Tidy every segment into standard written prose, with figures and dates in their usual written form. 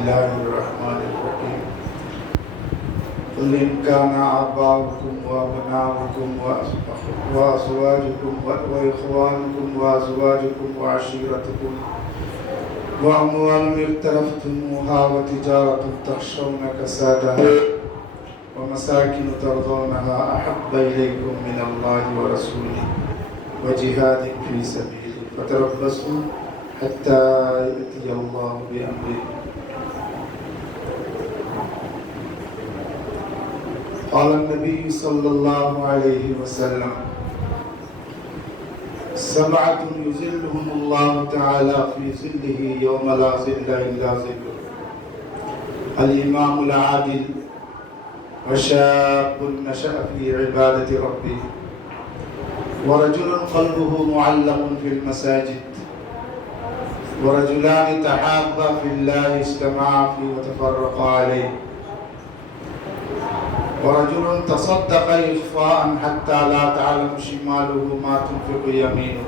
الله الرحمن الرحيم قل إن كان آباؤكم وأبناؤكم وأزواجكم وإخوانكم وأزواجكم وعشيرتكم وأموال اقترفتموها وتجارة تخشون كسادها ومساكن ترضونها أحب إليكم من الله ورسوله وجهاد في سبيله فتربصوا حتى يأتي الله بأمره. قال النبي صلى الله عليه وسلم سبعة يظلهم الله تعالى في ظله يوم لا ظل إلا ظله الإمام العادل وشاب نشأ في عبادة ربه ورجل قلبه معلق في المساجد ورجلان تحابا في الله اجتمعا فيه وتفرقا عليه ورجل تصدق إخفاء حتى لا تعلم شماله ما تنفق يمينه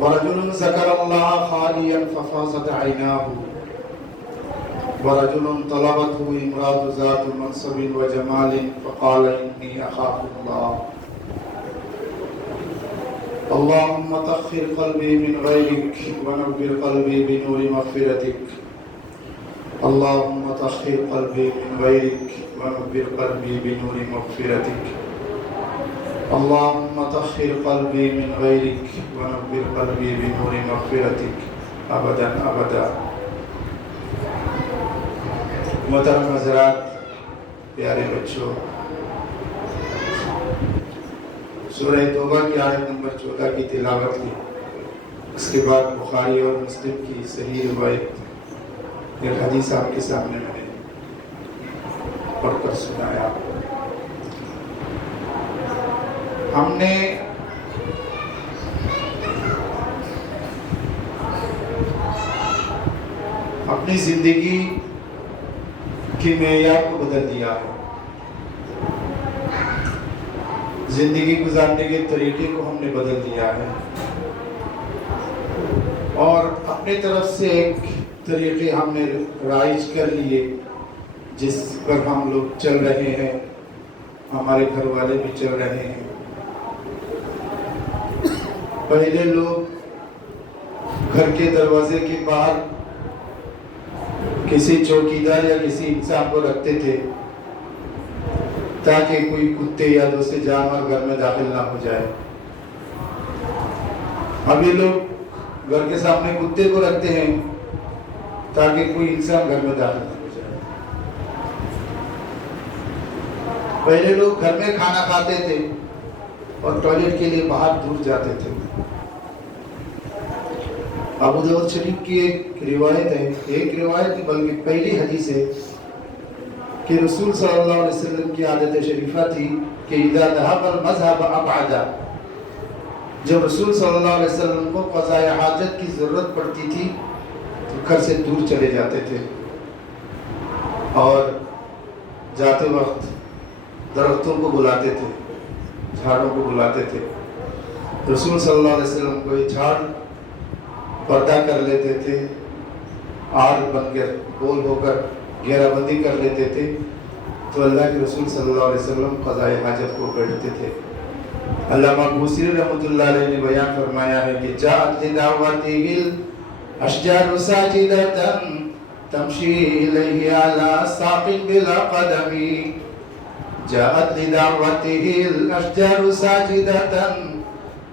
ورجل ذكر الله خاليا ففاضت عيناه ورجل طلبته امرأة ذات منصب وجمال فقال إني أخاف الله. اللهم طهر قلبي من غيرك ونور قلبي بنور مغفرتك. اللهم طهر قلبي من غيرك ونور قلبي بنور مغفرتك. اللهم طهر قلبي من غيرك ونور قلبي بنور مغفرتك ابدا ابدا. محترم حضرات، پیارے بچوں، سورہ توبہ کی آیت نمبر 14 کی تلاوت کی، اس کے بعد بخاری اور مسلم کی صحیح روایت ایک حدیث آپ کے سامنے میں نے پڑھ کر سنایا. ہم نے اپنی زندگی کے معیار کو بدل دیا ہے، زندگی گزارنے کے طریقے کو ہم نے بدل دیا ہے اور اپنی طرف سے ایک طریقے ہم نے رائج کر لیے جس پر ہم لوگ چل رہے ہیں، ہمارے گھر والے بھی چل رہے ہیں. پہلے لوگ گھر کے دروازے کے باہر کسی چوکیدار یا کسی انسان کو رکھتے تھے تاکہ کوئی کتے یا دوسرے جانور گھر میں داخل نہ ہو جائے. اب یہ لوگ گھر کے سامنے کتے کو رکھتے ہیں تاکہ کوئی انسان گھر میں داخل نہ ہو جائے. پہلے لوگ گھر میں کھانا کھاتے تھے اور ٹوائلٹ کے لیے باہر دور جاتے تھے. ابو داؤد شریف کی ایک روایت ہے، ایک روایت نہیں بلکہ پہلی حدیث ہے کہ رسول صلی اللہ علیہ وسلم کی عادت شریفہ تھی کہ اذا ذهب المذهب ابعد. جب رسول صلی اللہ علیہ وسلم کو قضاء حاجت کی ضرورت پڑتی تھی تو گھر سے دور چلے جاتے تھے اور جاتے وقت درختوں کو بلاتے تھے، جھاڑوں کو بلاتے تھے. رسول صلی اللہ علیہ وسلم کو یہ جھاڑ پردہ کر لیتے تھے، آگ بن کر گول ہو کر گھیرا بندی کر لیتے تھے تو اللہ کے رسول صلی اللہ علیہ وسلم قضاء حاجت کو بیٹھتے تھے. علامہ بوصیری رحمۃ اللہ علیہ نے بیان فرمایا ہے کہ جاءت لدعوته الاشجار ساجدة تمشي الیہ علی ساق بلا قدم. جاءت لدعوته الاشجار ساجدة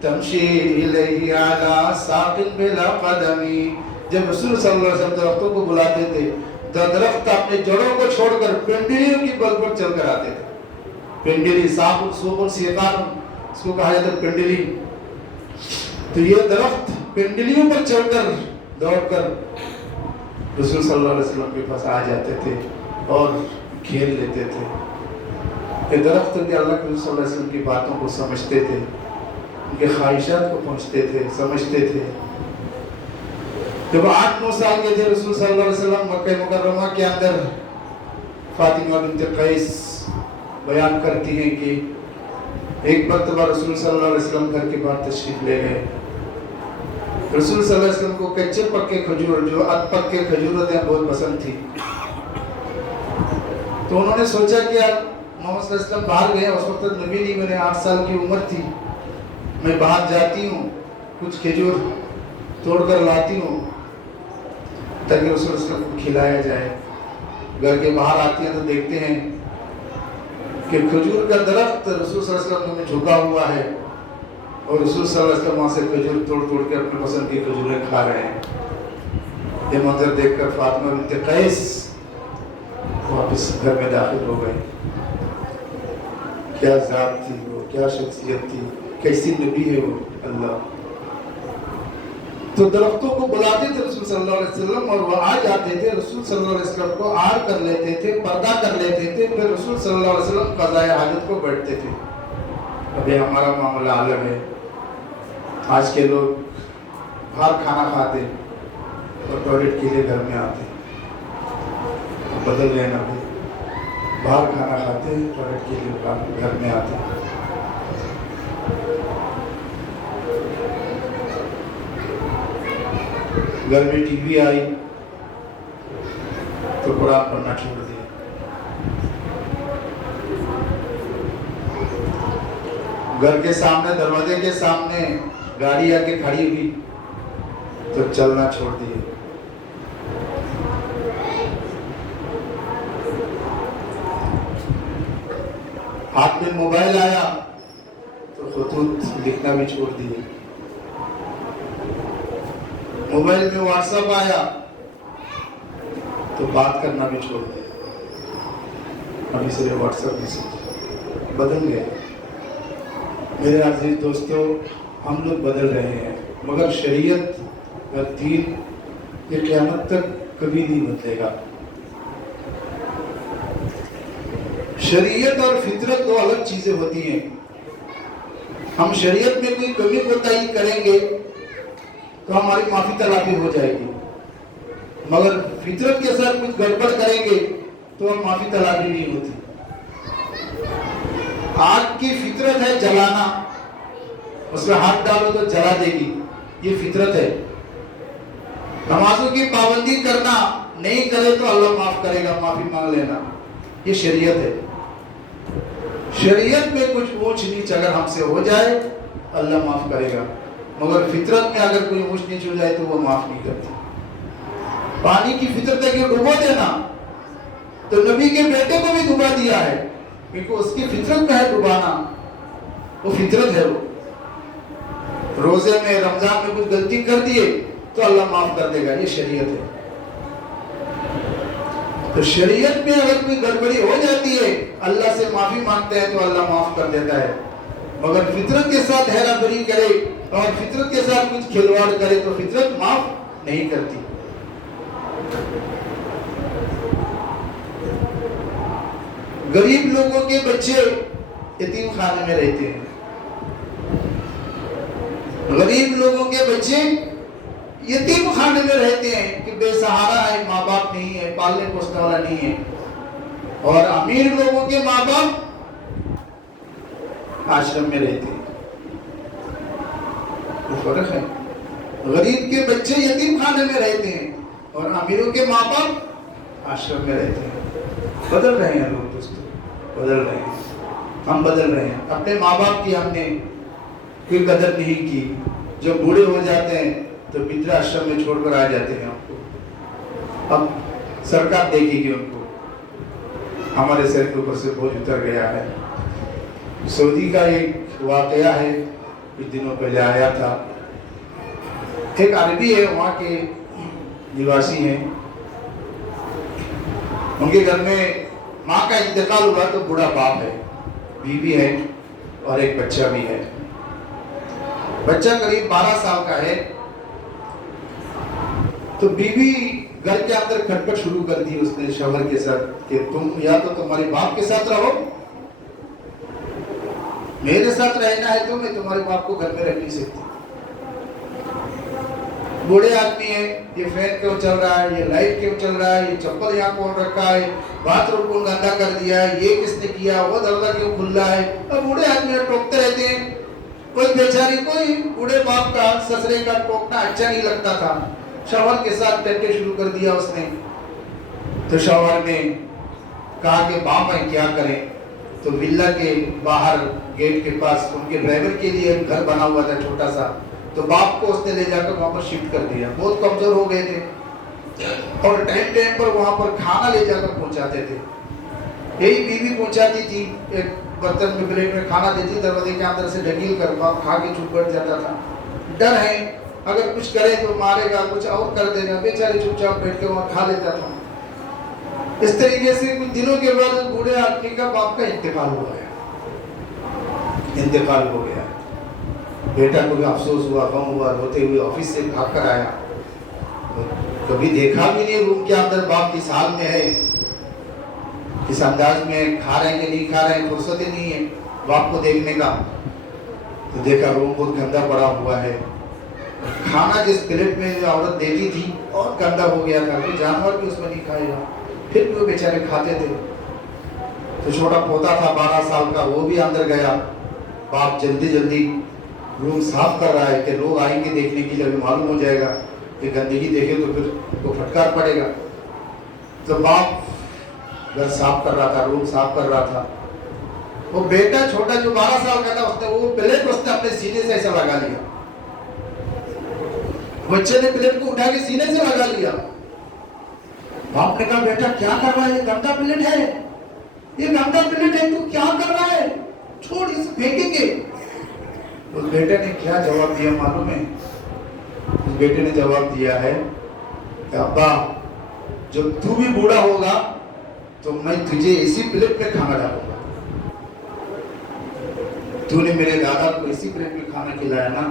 تمشی الیہ علی ساق بلا قدم. جب رسول صلی اللہ علیہ وسلم درختوں کو بلاتے تھے تو درخت اپنے جڑوں کو چھوڑ کر پنڈلیوں کی بل پر چل کر آتے تھے. پنڈلی ساق سوق سیقان اس کو کہا جاتا ہے پنڈلی. تو یہ درخت پنڈلیوں پر چل کر دوڑ کر رسول صلی اللہ علیہ وسلم کے پاس آ جاتے تھے اور گھیر لیتے تھے. یہ درخت کہ اللہ کے رسول صلی اللہ علیہ وسلم کی باتوں کو سمجھتے تھے، ان کے خواہشات کو پہنچتے تھے، سمجھتے تھے. جب 8-9 سال کے تھے رسول صلی اللہ علیہ وسلم مکہ مکرمہ کے اندر، فاطمہ بنت قیس بیان کرتی ہیں کہ ایک مرتبہ رسول صلی اللہ علیہ وسلم گھر کے باہر تشریف لے گئے रसूल सल्लल्लाहु अलैहि वसल्लम को कच्चे पक्के खजूर, जो अध पक्के खजूर होते हैं, बहुत पसंद थी। तो उन्होंने सोचा कि यार मोहम्मद सल्लल्लाहु अलैहि वसल्लम बाहर गए, उस वक्त नबी नहीं बने, 8 साल की उम्र थी, मैं बाहर जाती हूँ, कुछ खजूर तोड़ कर लाती हूँ ताकि रसूल सल्लल्लाहु अलैहि वसल्लम को खिलाया जाए। घर के बाहर आती हैं तो देखते हैं कि खजूर का दरख्त रसूल सल्लल्लाहु अलैहि वसल्लम में झुका हुआ है और रसूल सल्लल्लाहु अलैहि वसल्लम वहाँ से खजूर तोड़ तोड़ के अपने पसंद की खजूरें खा रहे हैं। ये मंजर देखकर फातिमा बिन्त कैस वापस घर में दाखिल हो गए। क्या जात थी वो, क्या शख्सियत थी, कैसी नबी है वो अल्लाह। तो दरख्तों को बुलाते थे रसूल सल्लल्लाहु अलैहि वसल्लम और वो आ जाते थे, रसूल सल्लल्लाहु अलैहि वसल्लम को आर कर लेते थे, पर्दा कर लेते थे, फिर रसूल सल्लल्लाहु अलैहि वसल्लम क़ज़ाए हाजत को बैठते थे। अभी हमारा मामला अलग है। आज के लोग बाहर खाना खाते और टॉयलेट के लिए घर में आते, बदल गए ना भाई। बाहर खाना खाते, टॉयलेट के लिए घर में आते। घर में टीवी आई तो कुरान पढ़ना छोड़ दिया। घर के सामने, दरवाजे के सामने गाड़ी आके खड़ी हुई तो चलना छोड़ दिए। हाथ में मोबाइल आया तो खुतूत लिखना भी छोड़ दिए। मोबाइल में व्हाट्सएप आया तो बात करना भी छोड़ दिया। अभी सिर्फ व्हाट्सएप मैसेज बदल गए। मेरे अजीज दोस्तों, हम लोग बदल रहे हैं, मगर शरीयत और दीन ये क़यामत तक कभी नहीं बदलेगा। शरीयत और फितरत दो अलग चीजें होती हैं। हम शरीयत में कोई कमी कोताही करेंगे तो हमारी माफी तलाफी हो जाएगी, मगर फितरत के साथ कुछ गड़बड़ करेंगे तो हम माफी तलाफी नहीं होती। आग की फितरत है जलाना, उसमें हाथ डालो तो जला देगी, ये फितरत है। नमाजों की पाबंदी करना, नहीं करे तो अल्लाह माफ करेगा, माफी मांग लेना, ये शरीयत है। शरीयत में कुछ ऊंच नीच अगर हमसे हो जाए अल्लाह माफ करेगा, मगर फितरत में अगर कोई ऊंच नीच हो जाए तो वो माफ नहीं करती। पानी की फितरत है कि डुबो देना, तो नबी के बेटे को भी डुबा दिया है, क्योंकि उसकी फितरत में है डुबाना, वो फितरत है। वो रोजे में, रमजान में कुछ गलती कर दिए तो अल्लाह माफ कर देगा, ये शरीयत है। तो शरीयत में अगर कोई गड़बड़ी हो जाती है, अल्लाह से माफी मांगते हैं तो अल्लाह माफ कर देता है, मगर फितरत के साथ हेराफेरी करे और फितरत के साथ कुछ खिलवाड़ करे तो फितरत माफ नहीं करती। गरीब लोगों के बच्चे यतीम खाने में रहते हैं, गरीब लोगों के बच्चे यतीम खाने में रहते हैं कि बेसहारा है, माँ बाप नहीं है, पालने पोसने वाला नहीं है। और अमीर लोगों के माँ बाप आश्रम में रहते हैं, तो फर्क है। गरीब के बच्चे यतीम खाने में रहते हैं और अमीरों के माँ बाप आश्रम में रहते हैं। बदल रहे हैं लोग दोस्तों, बदल रहे हैं, हम बदल रहे हैं। अपने माँ बाप की हमने कोई कदर नहीं की, जब बूढ़े हो जाते हैं तो वृद्ध आश्रम में छोड़कर आ जाते हैं हमको। अब सरकार देखेगी उनको, हमारे सर के ऊपर से बोझ उतर गया है। सऊदी का एक वाकया है, कुछ दिनों पहले आया था। एक अरबी है, वहाँ के निवासी हैं, उनके घर में माँ का इंतकाल हुआ तो बूढ़ा बाप है, बीवी है और एक बच्चा भी है। बच्चा करीब 12 साल का है। तो बीवी घर के अंदर खटपट शुरू कर दी उसने शौहर के साथ कि तुम या तो तुम्हारे बाप के साथ रहो, मेरे साथ रहना है तो मैं तुम्हारे बाप को घर में रख नहीं सकती। बूढ़े आदमी है, ये फैन क्यों चल रहा है, ये लाइट क्यों चल रहा है, ये चप्पल यहाँ कौन रखा है, बाथरूम कौन गंदा कर दिया है, ये किसने किया, वो दरवाजा क्यों खुला है। अब बूढ़े आदमी टोकते रहते हैं। कोई बेचारी, कोई बूढ़े बाप का ससुरे का टोकना अच्छा नहीं लगता था, शौहर के साथ टट्टे शुरू कर दिया उसने। तो शौहर ने कहा कि बाप मैं क्या करें। तो विला के बाहर गेट के पास उनके ड्राइवर के लिए एक घर बना हुआ था छोटा सा, तो बाप को उसने ले जाकर वहां पर शिफ्ट कर दिया। बहुत कमजोर हो गए थे और टाइम टाइम पर वहां पर खाना ले जाकर पहुंचाते थे। यही बीवी पहुंचाती थी, एक बर्तन में प्लेट में खाना देती, दरवाजे के अंदर से ढकील कर बाप खा के चुप बैठ जाता था। डर है अगर कुछ करे तो मारेगा, कुछ और कर देगा, बेचारे चुपचाप बैठ के वहां खा लेता था। इस तरीके से कुछ दिनों के बाद बूढ़े आदमी का बाप का इंतकाल हो गया। इंतकाल हो गया, बेटा को भी अफसोस हुआ, गम हुआ, रोते हुए ऑफिस से भाग कर आया। कभी देखा भी नहीं रूम के अंदर बाप किस हाल में है, किस अंदाज में खा रहे हैं कि नहीं खा रहे हैं, फुर्सत ही नहीं है बाप को देखने का। तो देखा रूम बहुत गंदा पड़ा हुआ है, खाना जिस प्लेट में औरत देती थी और गंदा हो गया था, कोई जानवर भी उसमें नहीं खाएगा, फिर भी वो बेचारे खाते थे। तो छोटा पोता था 12 साल का, वो भी अंदर गया। बाप जल्दी जल्दी रूम साफ कर रहा है कि लोग आएंगे देखने के लिए, अभी मालूम हो जाएगा कि गंदगी देखे तो फिर तो फटकार पड़ेगा। तो बाप घर साफ कर रहा था, रूम साफ कर रहा था। वो बेटा छोटा जो 12 साल का था, उसने वो प्लेट उसने अपने सीने से ऐसा लगा लिया। बच्चे ने प्लेट को उठा के सीने से लगा लिया। बाप ने कहा बेटा क्या कर रहा है, ये गंदा प्लेट है, ये गंदा प्लेट है, तू क्या कर रहा है, छोड़ इसे फेंकेंगे। उस बेटे ने क्या जवाब दिया मालूम है? उस बेटे ने जवाब दिया है कि अब्बा जब तू भी बूढ़ा होगा तो मैं तुझे इसी प्लेट में खाना डालूंगा। तूने मेरे दादा को इसी प्लेट में खाना खिलाया ना,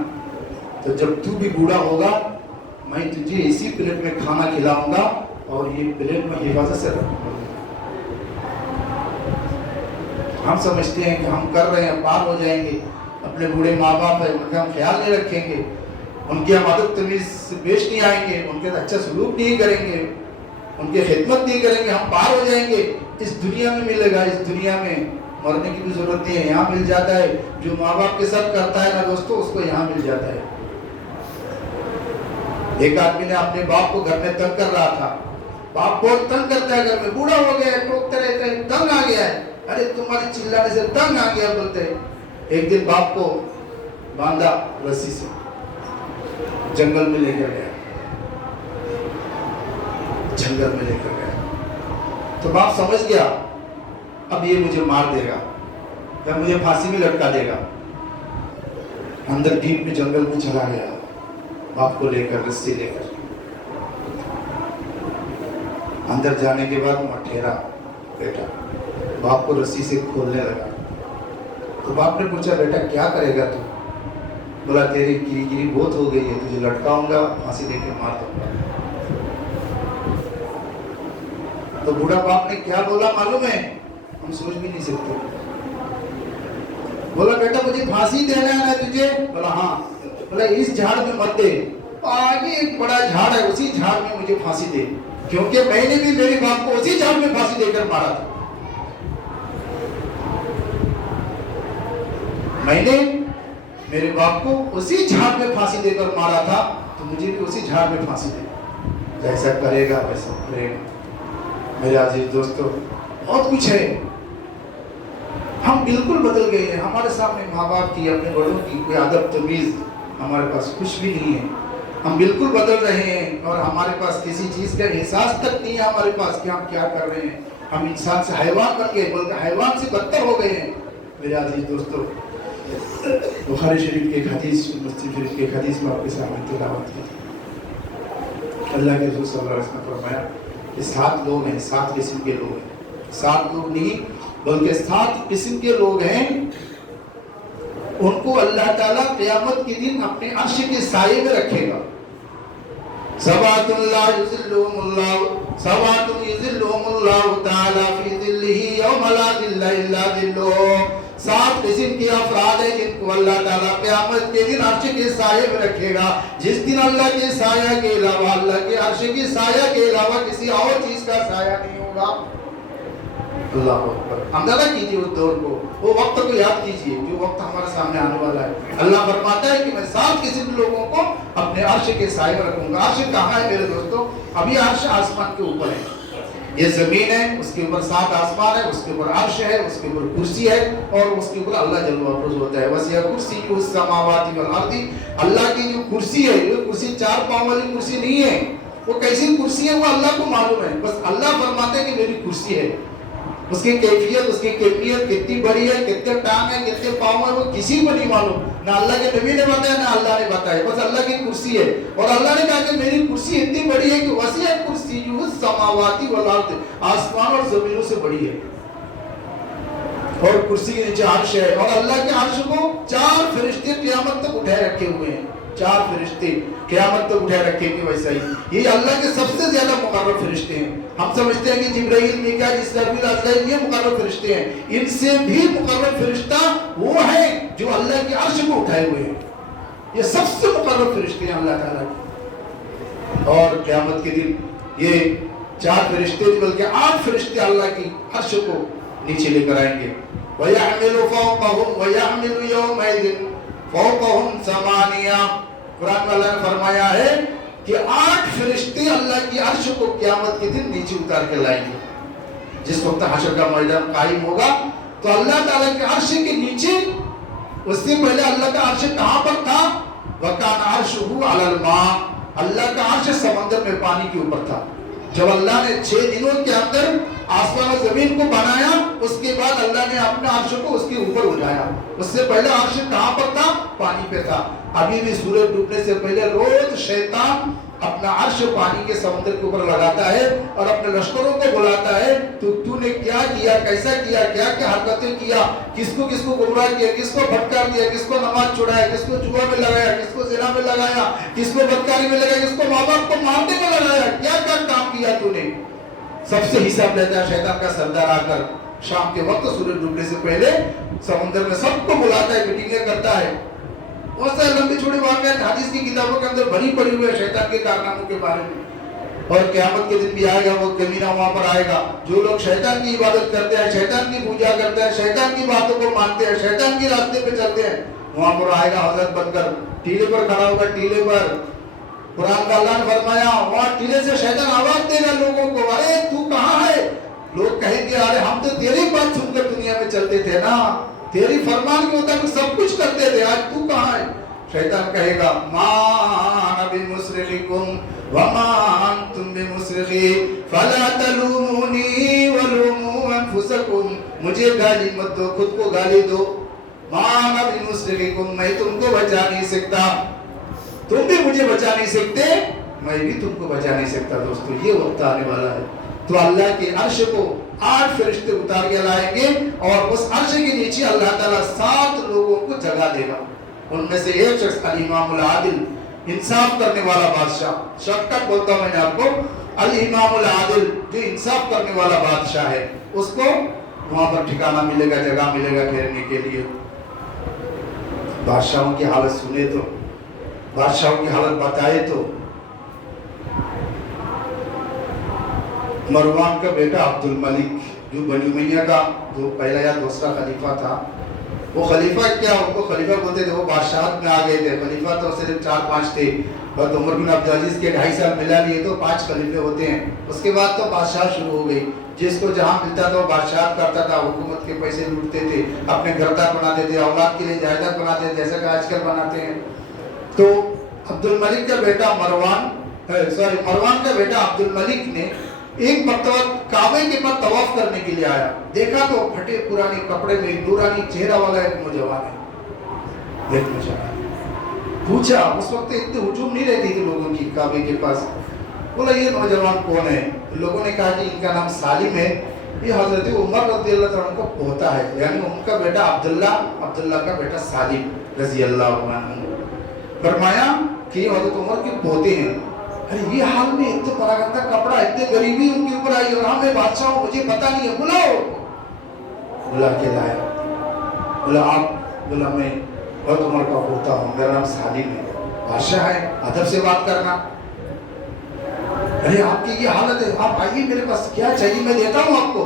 तो जब तू भी बूढ़ा होगा मैं तुझे इसी प्लेट में खाना खिलाऊंगा और ये प्लेट में हिफाजत से रखूंगा। हम समझते हैं कि हम कर रहे हैं, पार हो जाएंगे, अपने बूढ़े माँ बाप है उनका हम ख्याल नहीं रखेंगे, उनकी हम आदत तमीज से पेश नहीं आएंगे, उनके साथ अच्छा सलूक नहीं करेंगे, उनकी खिदमत नहीं करेंगे, हम पार हो जाएंगे। इस दुनिया में मिलेगा, इस दुनिया में मरने की भी जरूरत नहीं है, यहाँ मिल जाता है। जो माँ बाप के साथ करता है ना दोस्तों, उसको यहाँ मिल जाता है। एक आदमी ने अपने बाप को घर में तंग कर रहा था, बाप बहुत तंग करता है, घर में बूढ़ा हो गया है, टोकते रहते हैं, तंग आ गया है, अरे तुम्हारे चिल्लाने से तंग आ गया बोलते हैं। एक दिन बाप को बांधा रस्सी से, जंगल में लेकर गया, जंगल में लेकर गया। तो बाप समझ गया अब ये मुझे मार देगा या मुझे फांसी में लटका देगा। अंदर डीप में जंगल में चला गया, बाप को लेकर, रस्सी लेकर। अंदर जाने के बाद वहां ठहरा बेटा, बाप को रस्सी से खोलने लगा। तो बाप ने पूछा बेटा क्या करेगा तू? बोला तेरी गिरी बहुत हो गई है, तुझे लटकाऊंगा, फांसी देके मार दूंगा। तो बूढ़ा बाप ने क्या बोला मालूम है? हम सोच भी नहीं सकते। बोला बेटा मुझे फांसी देना है ना तुझे? बोला हाँ। बोला इस झाड़ में मत दे, आगे एक बड़ा झाड़ है, उसी झाड़ में मुझे फांसी दे, क्योंकि मैंने भी मेरे बाप को उसी झाड़ में फांसी देकर मारा था। मैंने मेरे बाप को उसी झाड़ में फांसी देकर मारा था, तो मुझे भी उसी झाड़ में फांसी दे। जैसा करेगा वैसा करेगा। मेरे अजीज दोस्तों, बहुत कुछ है, हम बिल्कुल बदल गए हैं। हमारे सामने माँ बाप की, अपने बड़ों की कोई अदब तमीज हमारे पास कुछ भी नहीं है। हम बिल्कुल बदल रहे हैं और हमारे पास किसी चीज़ का एहसास तक नहीं है हमारे पास कि हम क्या कर रहे हैं। हम इंसान से हैवान बन गए, बल्कि हैवान से बदतर हो गए हैं। मेरे अजीज दोस्तों, बुखारी शरीफ के हदीस, मुस्लिम शरीफ के हदीस में आपके सामने तिलावत की थी। अल्लाह के रसूल सल्लल्लाहु अलैहि वसल्लम ने फरमाया कि 7 लोग हैं, 7 किस्म के लोग हैं। 7 लोग नहीं बल्कि 7 किस्म के लोग हैं, उनको अल्लाह ताला क़यामत के दिन अपने अर्श के साये में रखेगा। सबातुन ला युज़िल्लुहुमुल्लाह, सबातुन युज़िल्लुहुमुल्लाहु ताला फी ज़िल्लिही यौम ला ज़िल्ला इल्ला ज़िल्लुहु। 7 किस्म के अफराद हैं जिनको अल्लाह ताला क़यामत के दिन अर्श के साये में रखेगा। जिस दिन अल्लाह के साया के अलावा, अल्लाह के अर्श के साया के अलावा किसी और चीज का साया नहीं होगा। अल्लाह अकबर। अंदाजा कीजिए उस दौर को, वो वक्त को याद कीजिए जो वक्त हमारे सामने आने वाला है। अल्लाह फरमाता है कि मैं 7 किस्म के लोगों को अपने अर्श के साए में रखूंगा। अर्श कहाँ है मेरे दोस्तों? अभी अर्श आसमान के ऊपर है, ये जमीन है, उसके ऊपर 7 आसमान है, उसके ऊपर अर्श है, उसके ऊपर कुर्सी है और उसके ऊपर अल्लाह जल्ल वअला होता है। वसिया कुर्सी उस समावाति वल अर्दी, अल्लाह की जो कुर्सी है, ये कुर्सी 4 पांव वाली कुर्सी नहीं है। वो कैसी कुर्सी है वो अल्लाह को मालूम है। बस अल्लाह फरमाते हैं कि मेरी कुर्सी है, उसकी कैफियत, उसकी कैफियत कितनी बड़ी है, कितने टांग है, कितने पाँव है, वो किसी को नहीं मालूम। ना अल्लाह के नबी ने बताया, ना अल्लाह ने बताया। बस अल्लाह की कुर्सी है और अल्लाह ने कहा कि मेरी कुर्सी इतनी बड़ी है कि वसिया कुर्सी समावाती वल अर्द, आसमान और जमीनों से बड़ी है। और कुर्सी के नीचे अर्श है और अल्लाह के अर्श को 4 फरिश्ते क़यामत तक उठाए रखे हुए हैं। 4 फरिश्ते क़यामत तक उठाए रखेंगे। वैसा ही ये अल्लाह के सबसे ज्यादा मुकर्रब फरिश्ते हैं। हम समझते हैं कि जिब्राइल, मीकाईल, इसराफील, अज़राइल ये मुकर्रब फरिश्ते हैं। इनसे भी मुकर्रब फरिश्ता वो है जो अल्लाह के अर्श को उठाए हुए हैं। ये सबसे मुकर्रब फरिश्ते हैं अल्लाह ताला के। और क़यामत के दिन ये 4 फरिश्ते बल्कि 8 फरिश्ते अल्लाह की अर्श को नीचे लेकर आएंगे। वयहमिलु फौक़हुम वयहमिलु यौमइज़िन फौक़हुम समानिया। कुरान में अल्लाह ने फरमाया है कि 8 फरिश्ते अल्लाह की अर्श को क़यामत के दिन नीचे उतार के लाएंगे। जिस वक्त हशर का मैदान कायम होगा तो अल्लाह ताला के अर्श के नीचे, उससे पहले अल्लाह का अर्श कहाँ पर था? वकान अर्शुहु अलल मा, अल्लाह का अर्श समंदर में पानी के ऊपर था। जब अल्लाह ने 6 दिनों के अंदर आसमान और जमीन को बनाया, उसके बाद अल्लाह ने अपने अर्श को उसके ऊपर उठाया। उससे पहले अर्श कहाँ पर था? पानी पे था। अभी भी सूरज डूबने से पहले रोज शैतान अपना अर्श पानी के समुद्र के ऊपर लगाता है और अपने लश्करों को बुलाता है, तूने क्या किया, कैसा किया, क्या क्या हरकतें किया, किसको किसको गुमराह किया, किसको भटका दिया, किसको नमाज छुड़ाया, किसको जुआ में लगाया, किसको जिना में लगाया, किसको बदकारी में लगाया, किसको माँ बाप को मारने में लगाया, क्या क्या काम किया तूने। सबसे हिसाब लेता है शैतान का सरदार आकर शाम के वक्त सूरज डूबने से पहले समुद्र में सबको बुलाता है, मीटिंगें करता है। बहुत सारे लंबी छोटी वाक़यात हदीस की किताबों के अंदर भरी पड़ी हुई है शैतान के कारनामों के बारे में। और क़यामत के दिन भी आएगा वो कमीना वहां पर आएगा। जो लोग शैतान की इबादत करते हैं, शैतान की पूजा करते हैं, शैतान की बातों को मानते हैं, शैतान के रास्ते पे चलते हैं, वहां पर आएगा हजरत बनकर, टीले पर खड़ा होगा, टीले पर। कुरान का अल्लाह ने फरमाया वहां टीले से शैतान आवाज देगा लोगों को, अरे तू कहाँ है? लोग कहेंगे अरे हम तो तेरी बात सुनकर दुनिया में चलते थे ना, तेरी फरमान के मुताबिक सब कुछ करते थे, आज तू कहाँ है? शैतान कहेगा मा अना बिमुस्रिखिकुम वमा अंतुम बिमुस्रिखी फला तलूमुनी वलूमू अनफुसकुम, मुझे गाली मत दो, खुद को गाली दो। मा अना बिमुस्रिखिकुम, मैं तुमको बचा नहीं सकता, तुम भी मुझे बचा नहीं सकते, मैं भी तुमको बचा नहीं सकता। दोस्तों ये वक्त आने वाला है। तो अल्लाह के अर्श को 8 फरिश्ते उतार के लाएंगे और उस अर्श के नीचे अल्लाह ताला 7 लोगों को जगह देगा। उनमें से एक शख्स अल इमामुल आदिल, इंसाफ करने वाला बादशाह। शॉर्टकट बोलता हूं मैंने आपको, अल इमामुल आदिल जो इंसाफ करने वाला बादशाह है, उसको वहां पर ठिकाना मिलेगा, जगह मिलेगा ठहरने के लिए। बादशाहों की हालत सुने तो, बादशाहों की हालत बताए तो, मरवान का बेटा अब्दुल मलिक जो बनी उमैया का जो पहला या दूसरा खलीफा था, वो खलीफा क्या, उनको खलीफा बोलते थे, वो बादशाहत में आ गए थे। खलीफा तो सिर्फ 4-5 थे, और उमर बिन अब्दुल अजीज के 2.5 साल मिला लिए तो 5 खलीफे होते हैं। उसके बाद तो बादशाह शुरू हो गई, जिसको जहाँ मिलता था वो बादशाह करता था, हुकूमत के पैसे लूटते थे, अपने घरदार बनाते थे, औलाद के लिए जायदाद बनाते थे, जैसा कि आजकल बनाते हैं। तो अब्दुल मलिक का बेटा मरवान का बेटा अब्दुल मलिक ने एक मर्तबा काबे के पास तवाफ करने के लिए आया, देखा तो फटे पुराने कपड़े में नूरानी चेहरा वाला एक नौजवान है, देखना चाहा, पूछा। उस वक्त इतनी हुजूम नहीं रहती थी लोगों की काबे के पास। बोला ये नौजवान कौन है? लोगों ने कहा कि इनका नाम सालिम है, ये हजरत उमर रज़ियल्लाहु अन्हु का पोता है, यानी उनका बेटा अब्दुल्ला का बेटा सालिम रज़ियल्लाहु अन्हु। फरमाया कि हजरत उमर के पोते हैं। अरे ये हाल में इतने परागंदा कपड़ा, इतने गरीबी उनके ऊपर आई और हमें बादशाह हूँ, मुझे पता नहीं है, बुलाओ। बुला के लाया, बोला आप? बोला मैं बहुत उम्र का पोता हूँ, मेरा नाम सालिम है। बादशाह है, अदब से बात करना। अरे आपकी ये हालत है, आप आइए मेरे पास, क्या चाहिए मैं देता हूँ आपको।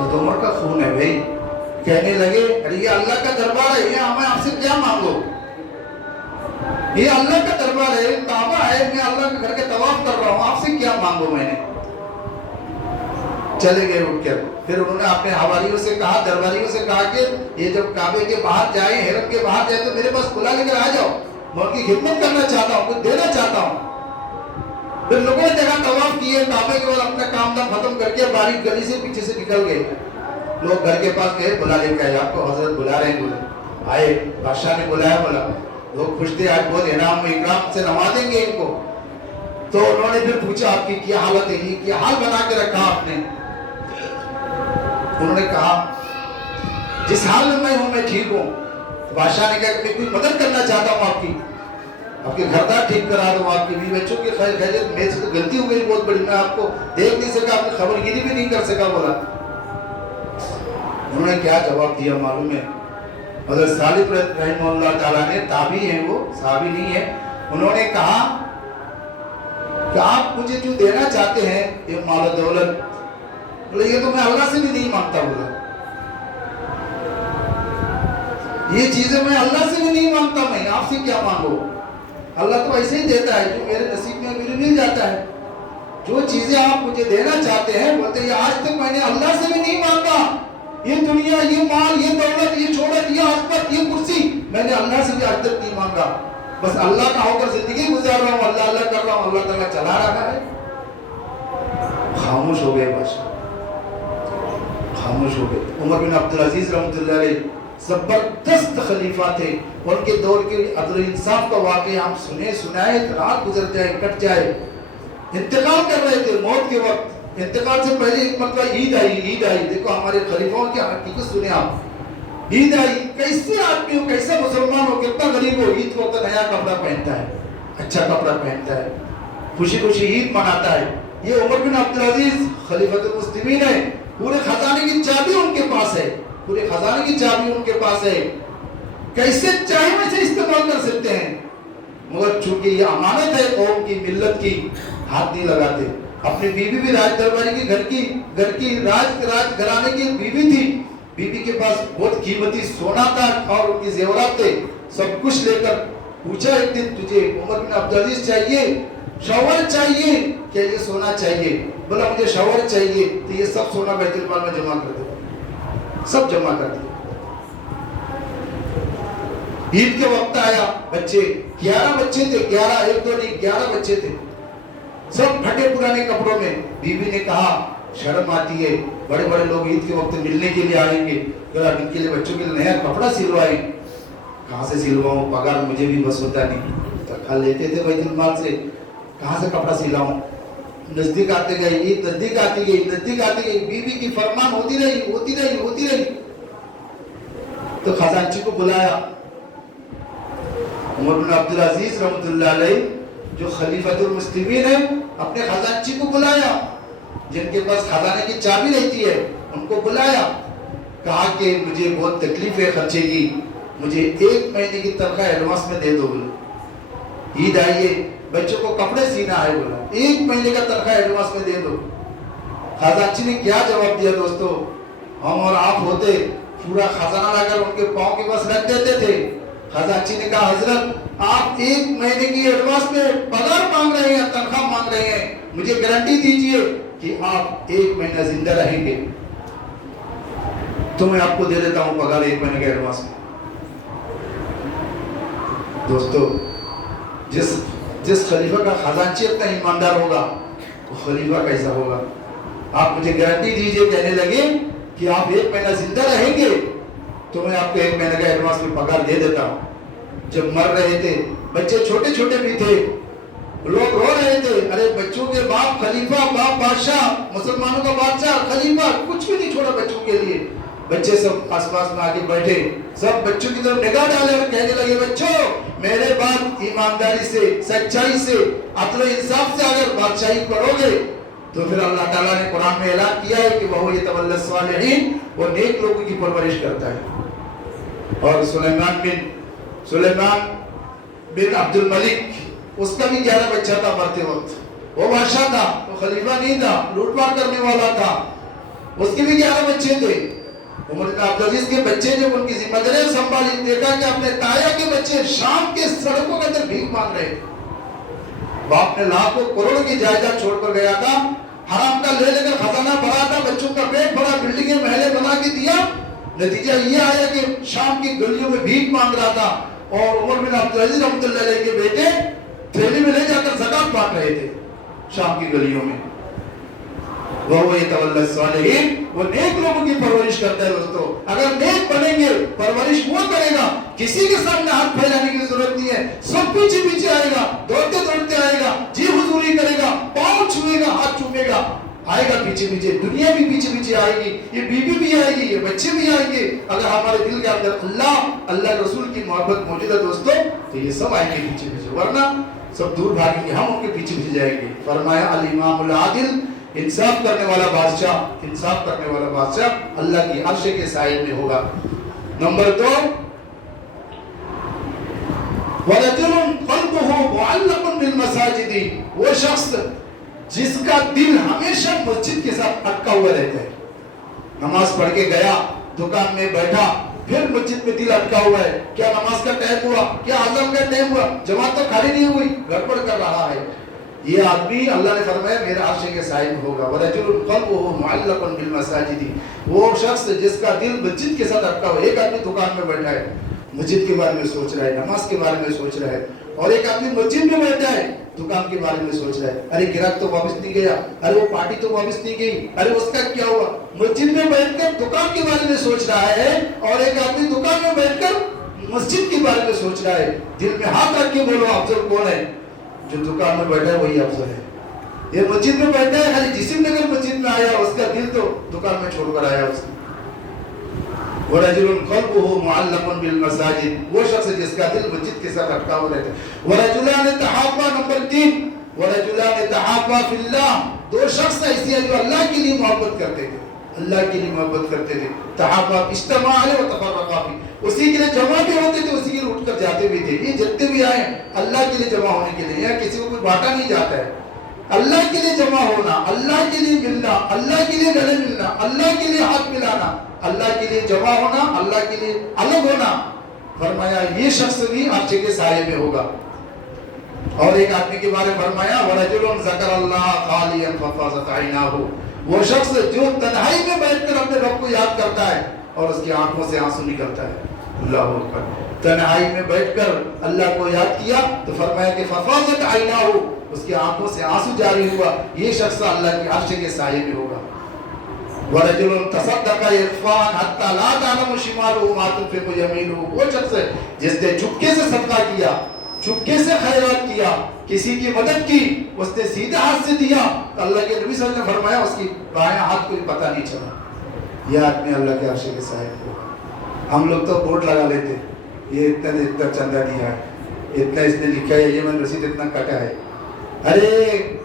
حضرت عمر کا خون ہے بھائی. کہنے لگے ارے یہ اللہ کا دربار ہے, یہ ہمیں آپ سے کیا مانگو, یہ اللہ کا دربار ہے, کعبہ ہے, میں اللہ کے گھر کے طواف کر رہا ہوں, آپ سے کیا مانگو میں نے. چلے گئے اٹھ کر. پھر انہوں نے اپنے حواریوں سے کہا, درباریوں سے کہا کہ یہ جب کعبے کے باہر جائیں, حرم کے باہر جائیں تو میرے پاس کھلا لے کر آ جاؤ, میں ان کی خدمت کرنا چاہتا ہوں, کچھ دینا چاہتا ہوں. پھر لوگوں نے دیکھا طواف کیے کعبے کے بعد اپنا کام دام ختم کر کے باریک گلی سے پیچھے سے نکل گئے. لوگ گھر کے پاس گئے, بلا لے کے آئے, آپ کو حضرت بلا رہے ہیں. بولے آئے, بادشاہ نے بلایا, بولا لوگ خوش تھے, آج بہت انعام اکرام سے نوازیں گے ان کو. تو انہوں نے پھر پوچھا آپ کی کیا حالت ہے, یہ کیا حال بنا کے رکھا آپ نے. انہوں نے کہا جس حال میں میں ہوں میں ٹھیک ہوں. بادشاہ نے کہا کہ میں کوئی مدد کرنا چاہتا ہوں آپ کی, آپ کے گھردار ٹھیک کرا دوں, آپ کی بیوی بچوں کی خیر خیریت, میرے سے تو غلطی ہو گئی بہت بڑی, میں آپ کو دیکھ نہیں سکا, آپ کی خبر گیری بھی نہیں کر سکا. بولا انہوں نے کیا جواب دیا معلوم ہے, حضرت صالح رحمہ اللہ تعالیٰ نے, تابعی ہیں وہ, صحابی نہیں ہے, انہوں نے کہا کہ آپ مجھے جو دینا چاہتے ہیں یہ مال و دولت, بولے یہ تو میں اللہ سے بھی نہیں مانگتا. بولا یہ چیزیں میں اللہ سے بھی نہیں مانگتا, میں آپ سے کیا مانگو, اللہ تو ایسے ہی دیتا ہے, جو میرے نصیب میں میرے مل جاتا ہے. جو چیزیں آپ مجھے دینا چاہتے ہیں, بولتے یہ آج تک میں نے اللہ سے بھی نہیں مانگا, یہ دنیا, یہ مال, یہ دولت, یہ شہرت, یہ عظمت, یہ کرسی, میں نے اللہ سے بھی آج تک نہیں مانگا. بس اللہ کا ہو کر زندگی گزار رہا ہوں, اللہ اللہ کر رہا ہوں, اللہ تعالیٰ چلا رہا ہے. خاموش ہو گئے بادشاہ, خاموش ہو گئے. عمر بن عبدالعزیز رحمۃ اللہ علیہ زبردست خلیفہ تھے, ان کے دور کے عدل و انصاف کا واقعہ ہم سنائے, رات گزر جائے, کٹ جائے. انتقال کر رہے تھے موت کے وقت, انتقال سے پہلے ایک مرتبہ عید آئی. دیکھو ہمارے خلیفوں کی حقیقت سنیں آپ. عید آئی, کیسے آدمی ہو, کیسا مسلمان ہو, کتنا غریب ہو, عید کو نیا کپڑا پہنتا ہے, اچھا کپڑا پہنتا ہے, خوشی خوشی عید مناتا ہے. یہ عمر بن عبدالعزیز خلیفۃ المسلمین ہے, پورے خزانے کی چابی ان کے پاس ہے, پورے خزانے کی چابی ان کے پاس ہے, کیسے چاہے ویسے استعمال کر سکتے ہیں. مگر چونکہ یہ امانت ہے قوم کی, ملت کی, ہاتھ نہیں لگاتے. اپنی بیوی بھی راج درباری کی گھر کی راج گھرانے کی بیوی تھی, بیوی کے پاس بہت قیمتی سونا تھا اور ان کی زیورات تھے, سب کچھ لے کر پوچھا ایک دن تجھے عمر بن عبدالعزیز چاہیے, شوہر چاہیے, کیا یہ سونا چاہیے؟ بولا مجھے شوہر چاہیے. تو یہ سب سونا بیت المال میں جمع کر دیا, سب جمع کر دیا. عید کے وقت آیا, بچے 11 بچے تھے, 11, ایک دو نہیں 11 بچے تھے, سب پھٹے پرانے کپڑوں میں. بیوی نے کہا شرم آتی ہے, بڑے بڑے لوگ عید کے وقت ملنے کے لیے آئیں گے, ان کے لیے بچوں کے لیے نیا کپڑا سلوائیں. کہاں سے سلواؤں, پگار مجھے بھی بس ہوتا نہیں, تنخواہ لیتے تھے بیت المال سے, کہاں سے کپڑا سلاؤں. نزدیک آتے گئے, عید نزدیک آتی گئی, بیوی کی فرمان ہوتی رہی. تو خزانچی کو بلایا, عمر بن عبدالعزیز رحمۃ اللہ علیہ جو خلیفۃ المسلمین ہیں, اپنے خزانچی کو بلایا, جن کے پاس خزانے کی چابی رہتی ہے, ان کو بلایا. کہا کہ مجھے بہت تکلیف ہے خرچے کی, مجھے 1 مہینے کی تنخواہ ایڈوانس میں دے دو. بولے عید آئیے, بچوں کو کپڑے سینا ہے, بولا 1 مہینے کا تنخواہ ایڈوانس میں دے دو. خزانچی نے کیا جواب دیا دوستو, ہم اور آپ ہوتے پورا خزانہ لا کر ان کے پاؤں کے پاس رکھ دیتے تھے. خزانچی نے کہا حضرت آپ 1 مہینے کی ایڈوانس میں پگار مانگ رہے ہیں, تنخواہ مانگ رہے ہیں, مجھے گارنٹی دیجئے کہ آپ 1 مہینہ زندہ رہیں گے, تو میں آپ کو دے دیتا ہوں پگار 1 مہینے کے ایڈوانس میں. دوستو جس خلیفہ کا خزانچی اتنا ایماندار ہوگا, وہ خلیفہ کیسا ہوگا. آپ مجھے گارنٹی دیجئے, کہنے لگے کہ آپ 1 مہینہ زندہ رہیں گے تو میں آپ کو 1 مہینے کا ایڈوانس میں پگار دے دیتا ہوں. جب مر رہے تھے, بچے چھوٹے چھوٹے بھی تھے, لوگ رو رہے تھے, ارے بچوں کے باپ خلیفہ, باپ بادشاہ, مسلمانوں کا بادشاہ خلیفہ, کچھ بھی نہیں چھوڑا بچوں کے لیے. بچے سب آس پاس میں آگے بیٹھے, سب بچوں کی طرف نگاہ ڈالے اور کہنے لگے بچوں میرے بعد ایمانداری سے, سچائی سے, عدل و انصاف سے اگر بادشاہی کرو گے تو پھر اللہ تعالیٰ نے قرآن میں اعلان کیا ہے کہ وہ یتولی الصالحین, وہ نیک لوگوں کی پرورش کرتا ہے. اور سلیمان بن عبد الملک, اس کا بھی 11 بچہ تھا مرتے وقت. وہ بادشاہ تھا, وہ خلیفہ نہیں تھا, لوٹ مار کرنے والا تھا. اس کے بھی 11 بچے تھے. عمر بن عبدالعزیز کے بچے جب ان کی ذمہ داریاں سنبھالی، دیکھا کہ اپنے تایا کے بچے شام کے سڑکوں کے اندر بھیک مانگ رہے تھے. باپ نے لاکھوں کروڑوں کی جائیداد چھوڑ کر گیا تھا، حرام کا لے کر خزانہ بھرا تھا، بچوں کا پیٹ بھرا، بلڈنگیں محلے بنا کے دیا. نتیجہ یہ آیا کہ شام کی گلیوں میں بھیک مانگ رہا تھا، اور عمر بن عبدالعزیز رحمۃ اللہ علیہ کے بیٹے تھیلی میں لے جا کر زکات بانٹ رہے تھے شام کی گلیوں میں. وہ یتولی الصالحین، وہ نیک لوگوں کی پرورش کرتا ہے. دوستو اگر نیک بنیں گے پرورش وہ کرے گا، کسی کے سامنے ہاتھ پھیلانے کی ضرورت نہیں ہے. سب پیچھے پیچھے آئے گا، دوڑتے دوڑتے آئے گا، جی حضوری کرے گا، پاؤں چھوئے گا، ہاتھ چومے گا، آئے گا پیچھے پیچھے. دنیا بھی پیچھے پیچھے آئے گی، یہ بیوی بھی آئے گی، یہ بچے بھی آئیں گے. اگر ہمارے دل کے اندر اللہ رسول کی محبت موجود ہے دوستو تو یہ سب آئیں گے پیچھے پیچھے، ورنہ سب دور بھاگیں گے، ہم ان کے پیچھے پیچھے جائیں گے. فرمایا الامام العادل، انصاف کرنے والا بادشاہ، انصاف کرنے والا بادشاہ اللہ کی عرش کے سائے میں ہوگا. نمبر 2، وَرَجُلٌ قَلْبُهُ مُعَلَّقٌ بِالْمَسَاجِدِ، وہ شخص جس کا دل ہمیشہ مسجد کے ساتھ اٹکا ہوا رہتا ہے. نماز پڑھ کے گیا، دکان میں بیٹھا، پھر مسجد میں دل اٹکا ہوا ہے. کیا نماز کا ٹائم ہوا؟ کیا اذان کا ٹائم ہوا؟ جماعت تو کھڑی نہیں ہوئی، گڑبڑ کر رہا ہے. یہ آدمی اللہ نے فرمایا میرے عرش کے سائے میں ہوگا. وَرَجُلٌ قَلْبُهُ مُعَلَّقٌ بِالْمَسَاجِدِ، وہ شخص جس کا دل مسجد کے ساتھ اٹکا ہوا ہے. ایک آدمی دکان میں بیٹھا ہے، مسجد کے بارے میں سوچ رہا ہے، نماز کے بارے میں سوچ رہا ہے. اور ایک آدمی مسجد میں بیٹھا ہے، دکان کے بارے میں سوچ رہا ہے. ارے گراہک تو واپس نہیں گیا، ارے وہ پارٹی تو واپس نہیں گئی، ارے اس کا کیا ہوا. مسجد میں بیٹھ کر دکان کے بارے میں سوچ رہا ہے، اور ایک آدمی دکان میں بیٹھ کر مسجد کے بارے میں سوچ رہا ہے. دل میں ہاتھ رکھ کے بولو افضل کون ہے؟ جو دکان میں بیٹھا ہے وہی افضل ہے. یہ مسجد میں بیٹھا ہے، خالی جسم لے کر مسجد میں آیا، اس کا دل تو دکان میں چھوڑ کر آیا. اس وَرَجُلٌ قَلْبُهُ مُعَلَّقٌ بِالْمَسَاجِدِ، وہ شخص جس کا دل مسجد کے ساتھ اٹکا ہوا رہتا ہے. وَرَجُلَانِ تَحَابَّا، نمبر 3، وَرَجُلَانِ تَحَابَّا فِي اللَّهِ، دو شخص ایسے ہیں جو اللہ کے لیے محبت کرتے تھے، اللہ کے لیے محبت کرتے تھے. تحابا اجتماع علیہ وتفرقا فیہ، اسی کے لیے جمع بھی ہوتے تھے، اسی کے لیے اٹھ کر جاتے بھی تھے. یہ جتنے بھی آئے اللہ کے لیے جمع ہونے کے لیے، کسی کو کوئی بانٹا نہیں جاتا ہے. اللہ کے لیے جمع ہونا، اللہ کے لیے ملنا، اللہ کے لیے گلے ملنا، اللہ کے لیے ہاتھ ملانا، اللہ کے لیے جمع ہونا، اللہ کے لیے الگ ہونا. فرمایا یہ شخص بھی عرش کے سائے میں ہوگا. اور ایک آدمی کے بارے میں فرمایا وَرَجُلٌ ذَكَرَ اللَّهَ خَالِيًا فَفَاضَتْ عَيْنَاهُ، وہ شخص جو تنہائی میں بیٹھ کر اپنے رب کو یاد کرتا ہے اور اس کی آنکھوں سے آنسو نکلتا ہے. اللہ اکبر. تنہائی میں بیٹھ کر اللہ کو یاد کیا تو فرمایا کہ فَفَاضَتْ عَيْنَاهُ، اس کی آنکھوں سے آنسو جاری ہوا. یہ شخص اللہ کے عرش کے سائے میں ہوگا. وَرَجُلٌ تَصَدَّقَ عِرْفَانًا حَتَّى لَا تَعْلَمُ شِمَالُهُ مَا تُنْفِقُ يَمِينُهُ، وہ شخص جس نے چپکے سے صدقہ کیا، چپکے سے خیرات کیا، کسی کی مدد کی، اس نے سیدھے ہاتھ سے دیا تو اللہ کے نبی صلی اللہ علیہ وسلم نے فرمایا اس کی بائیں ہاتھ کو پتہ نہیں چلا. یہ آدمی اللہ کے عرش کے سائے میں ہوگا. ہم لوگ تو بورڈ لگا لیتے، یہ اتنا نے اتنا چندہ دیا ہے، اتنا اس نے لکھا ہے، یہ میں نے رسید اتنا کٹا ہے. ارے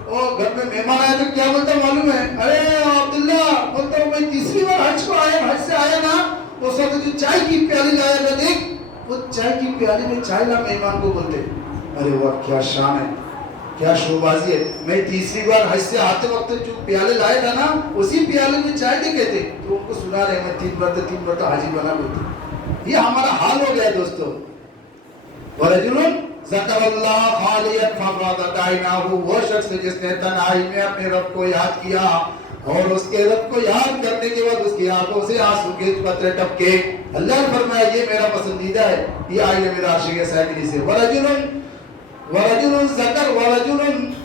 او گھر میں مہمان آیا تو کیا بولتا معلوم ہے؟ ارے عبداللہ بولتا ہوں میں تیسری بار حج کو آیا، حج سے آیا نا، اس وقت جو چائے کی پیالی لایا نا، دیکھ وہ چائے کی پیالی میں چائے لا مہمان کو بولتے. ارے واہ کیا شان ہے، کیا شوبازی ہے. میں تیسری بار حج سے آتے وقت جو پیالے لائے تھا نا، اسی پیالے میں چائے نہیں کہتے. تو ان کو سنا رہے میں 3 مرتبہ حاجی بنا بولتے. یہ ہمارا حال ہو گیا دوستو. وَرَجُلٌ ذکر اللہ خالیًا فَفَاضَتْ عَيْنَاهُ، وہ شخص جس نے تنہائی میں اپنے رب کو یاد کیا اور اس کے رب کو یاد کرنے کے بعد اس کی آنکھوں سے آنسو کے قطرے ٹپکے. اللہ نے فرمایا یہ میرا پسندیدہ ہے، یہ آئیے میرا عرش کے سائے کے لیے. وَرَجُلٌ ذَكَرَ وَرَجُلٌ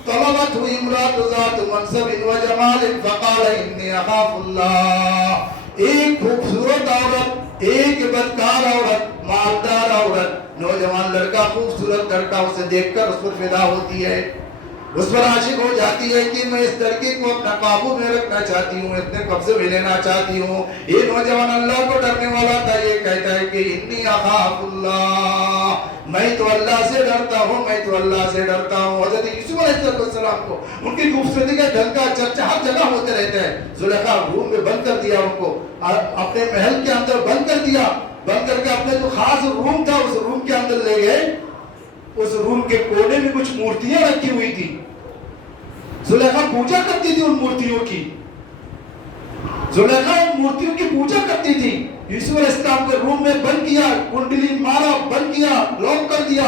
طَلَبَتْهُ امْرَأَةٌ ذَاتُ مَنْصَبٍ وَجَمَالٍ فَقَالَ إِنِّي أَخَافُ اللَّهَ، ایک خوبصورت عورت، ایک بدکار عورت، مالدار عورت، نوجوان لڑکا، خوبصورت لڑکا اسے دیکھ کر اس پر فدا ہوتی ہے، اس پر عاشق ہو جاتی ہے کہ میں اس لڑکے کو اپنا قابو میں رکھنا چاہتی ہوں، اپنے قبضے میں لینا چاہتی ہوں. یہ نوجوان اللہ کو ڈرنے والا تھا، یہ کہتا ہے کہ انی اخاف اللہ، میں تو اللہ سے ڈرتا ہوں، میں تو اللہ سے ڈرتا ہوں. حضرت یوسف علیہ السلام کو ان کی خوبصورتی کا ڈنکا چرچا ہر جگہ ہوتے رہتا ہے. زلیخا روم میں بند کر دیا، ان کو اپنے محل کے اندر بند کر دیا، بند کر کے اپنے جو خاص روم تھا اس روم کے اندر لے گئے. اس روم کے کونے میں کچھ مورتیاں رکھی ہوئی تھی، زلیخا پوجا کرتی تھی ان مورتیوں کی. जुलेखा मूर्तियों की पूजा करती थी। यूसुफ अलैहिस्सलाम को रूम में बंद किया, कुंडली मारा, बंद किया, लॉक कर दिया,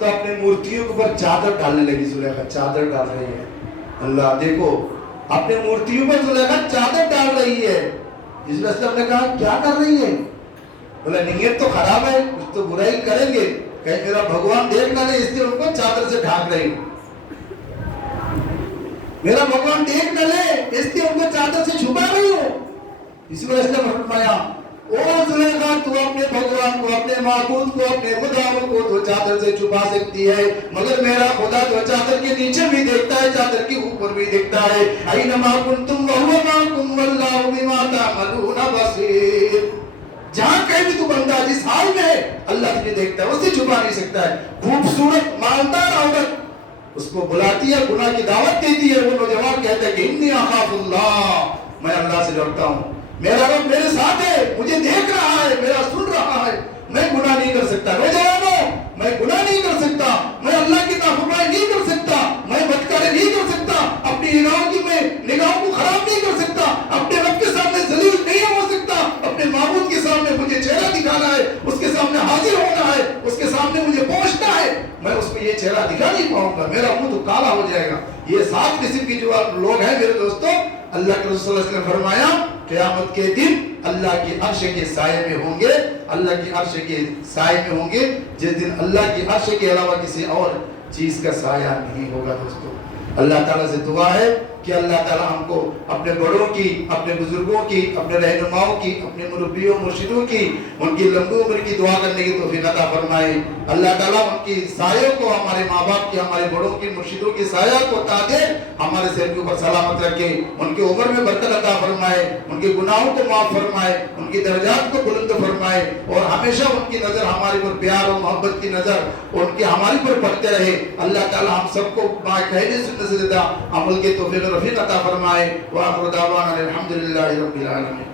तो अपने मूर्तियों के ऊपर चादर डालने लगी। जुलेखा चादर डाल रही है। अल्लाह देखो, अपने मूर्तियों पर जुलेखा चादर डाल रही है। यूसुफ अलैहिस्सलाम ने कहा क्या कर रही है? बोला नीयत तो खराब है, कुछ तो बुराई करेंगे, कहीं मेरा भगवान देख ना ले, इसलिए उनको चादर से ढाक रही हूं। मेरा भगवान देख न ले, इसलिए उनको चादर से छुपा रही हो। इसी वजह से फरमाया, ओ जुलेखा, तू अपने भगवान को, अपने माबूद को, अपने खुदा को तो चादर से छुपा सकती है, मगर मेरा खुदा तो चादर के नीचे भी देखता है, चादर के ऊपर भी देखता है। ऐनमा कुंतुम वहुव माकुम वल्लाहु बिमा तामलून बसीर। जहां कहीं भी तू बंदा जिस हाल में है, अल्लाह तुझे देखता है, उसे छुपा नहीं सकता है। खूबसूरत मालदार औरत उसको बुलाती है, गुनाह की दावत देती है, वो नौजवान कहता है कि इन्नी अखाफुल्लाह, मैं अल्लाह से डरता हूँ, मेरा रब मेरे साथ है, मुझे देख रहा है, मेरा सुन रहा है, मैं गुनाह नहीं कर सकता। नौजवानों, मैं गुनाह नहीं कर सकता, मैं अल्लाह की नाफरमानी नहीं कर सकता, मैं बदकारी नहीं कर सकता, अपनी निगाहों को खराब नहीं कर सकता, अपने रब के सामने जलील नहीं हो सकता, अपने माबूद के सामने मुझे चेहरा दिखाना है, उसके सामने हाजिर होना है, उसके सामने मुझे पहुंचना है, मैं उसको ये चेहरा दिखा नहीं पाऊंगा, मेरा मुंह तो काला हो जाएगा। ये 7 किस्म की जो लोग हैं मेरे दोस्तों, अल्लाह के रसूल सल्लल्लाहु अलैहि वसल्लम ने फरमाया क़यामत के दिन अल्लाह की अर्श के साए में होंगे, अल्लाह की अर्श के साए में होंगे, जिस दिन अल्लाह की अर्श के अलावा किसी और चीज का साया नहीं होगा। दोस्तों, अल्लाह ताला से दुआ है कि अल्लाह ताला हमको अपने बड़ों की, अपने बुजुर्गों की, अपने रहनुमाओं की, अपने मुरब्बियों मुर्शिदों की, उनकी लंबी उम्र की दुआ करने की तौफीक अता फरमाए। अल्लाह ताला उनकी सायों को, हमारे माँ बाप की, हमारे बड़ों की, मुर्शिदों की साया को ताजे हमारे सिर के ऊपर सलामत रखे, उनकी उम्र में बरकत अता फरमाए, उनके गुनाहों को माफ फरमाए, उनकी दर्जात को बुलंद फरमाए, और हमेशा उनकी नजर हमारे पर प्यार और मोहब्बत की नजर उनकी हमारी पर पड़ते रहे। अल्लाह ताला हम सबको कहने सुनने से ज्यादा अमल के तौफीक रफीक अता फरमाए। व आखिर दावाना अल्हम्दुलिल्लाहि रब्बिल आलमीन।